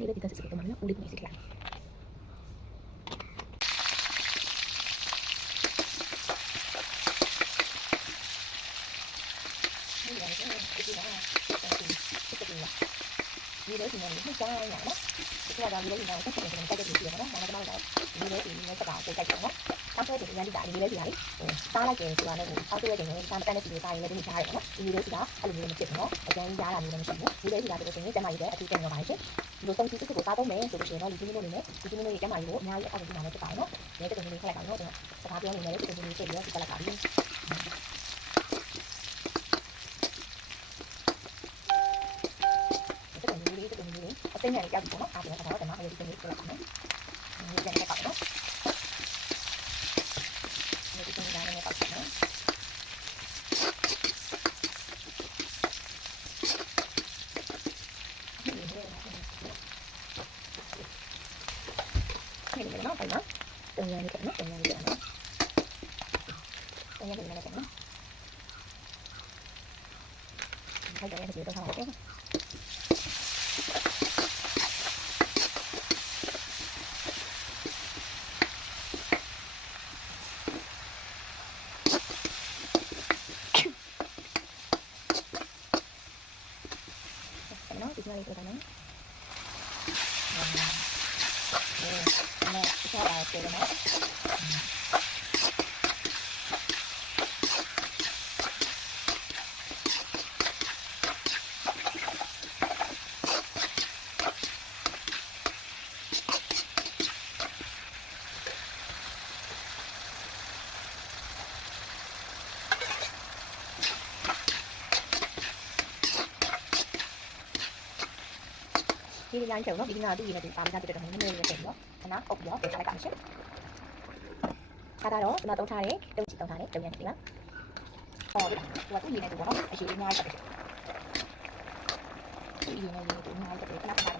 ဒီလိုဒီကစစ်စစ်တော့မလို့ဦးလေးပုံစစ်ခလိုက်ဒီလိုဒီလိုဒီလိုနှစ်ကြားရနော်ဒီကတော့ဒီလိုဒီလိုတက်တယ်ကျွန်တော်တက်တယ်ပြီးရနော်နောက်တော့ဒီလိုဒီလိုစကားကိုကြိုက်တယ်နော်အောက်ထဲဒီရန်ဒီတာဒီလေးစီတာလေစားလိုက်တယ်ဆိုတာလည်းအောက်ထဲကျရင်စာမတန်းတဲ့စီတွေစားရင်လည်းဒီကြားရတယ်နော်ဒီလိုစီတာအဲ့လိုမျိုးမဖြစ်ဘူးနော်အကျန်းရားတာမျိုးလည်းမရှိဘူးဒီလိုစီတာဒီလိုဆိုရင်ကျမကြီးလည်းအထူးတင်ရပါတယ်ရှင်ဒီလိုသုံးစီစစ်ကိုစားသုံးမယ်ဆိုလို့ရှိရင်တော့ဒီလိုမျိုးနေနဲ့ဒီလိုမျိုးကျမကြီးကိုအများကြီးအောက်ကိုဒီမှာလည်းဖြစ်ပါတယ်နော်ဒီတက်တယ်လေးခက်လိုက်ပါနော်စကားပြောနေတယ်ဒီလိုမျိုးဖြစ်ပြီးတော့ဒီကလိုက်ပါပြီအသိဉာဏ်ကြောက်ပေါ့နော်အားပြန်တော့ကျွန်တော်အရေးကြီးနေပြလိုက်ပါမယ်ဒီကြက်ပေါ့နော်ဒီကိစ္စနဲ့ပတ်သက်နော်ဒီလိုနော်ပေါ့နော်တုံရနေတယ်နော်တုံရနေတယ်နော်တုံရနေတယ်နော်ဟုတ်တယ်ဒီတော့ထားပါဦးဒီလိုလေးတော့နော်ဆက်ပါစေနော်ဒီလိုင်းချုံနော်ဒီကနေ့တူရနေတယ်ပါမစားပြတဲ့တော့နည်းနည်းလေးဖြစ်ပြီးတော့ခဏအုပ်ပြီးတော့ပြန်လိုက်ပါမယ်ခါတော့ကျွန်တော်တုံးထားတယ်တုံးချီတုံးထားတယ်တုံးရနေပြီလားဟောဒီကသူကတူရနေတယ်ပေါ့နော်အရှိအများကြီးပဲဒီရင်းနေတူအများကြီးပဲခဏခဏ